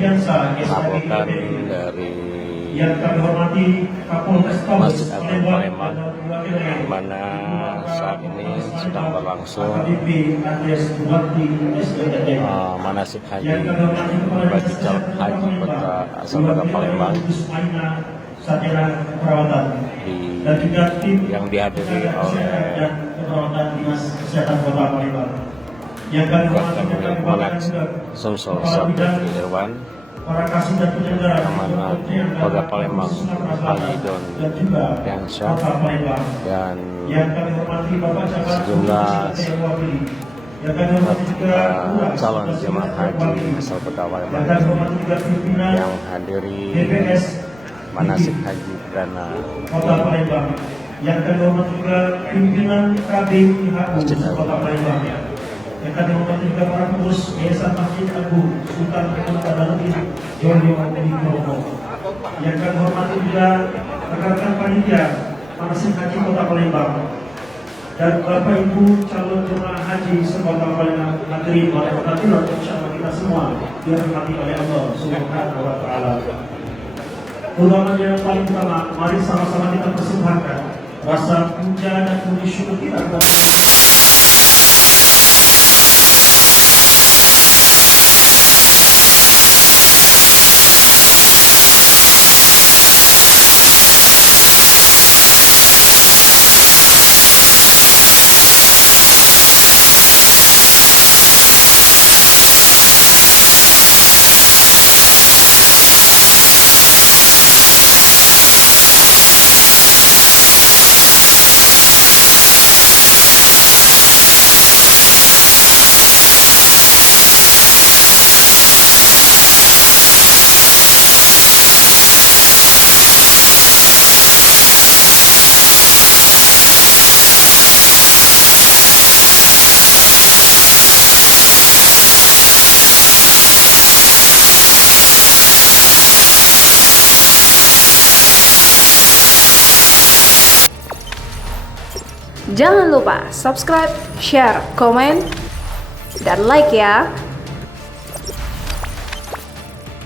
melaporkan dari Masjid Agung Palembang, di mana saat ini sedang berlangsung manasik haji bagi calon haji kota asal kota Palembang yang dihadiri oleh Wakil Kemenak Sumsel Sabtu Irwan, Amanat Polda Palembang Ali Don Yansyah, dan sejumlah calon jemaah haji asal kota Palembang yang hadiri manasik haji perdana yang kami hormati juga pimpinan KBIHU Kota Palembang, yang kami hormati juga para pengurus Yayasan Masjid Agung Sultan Kota Daluddin Jolio Hidayatullah, yang kami hormati juga rekan-rekan panitia manasik haji Kota Palembang, dan Bapak Ibu calon jemaah haji sekota Palembang hadirin oleh hadirat insyaallah kita semua dirahmati oleh Allah Subhanahu wa taala. Ulama yang paling utama, mari sama-sama kita persembahkan rasa puja dan puji syukur kita kepada Jangan lupa subscribe, share, komen, dan like ya.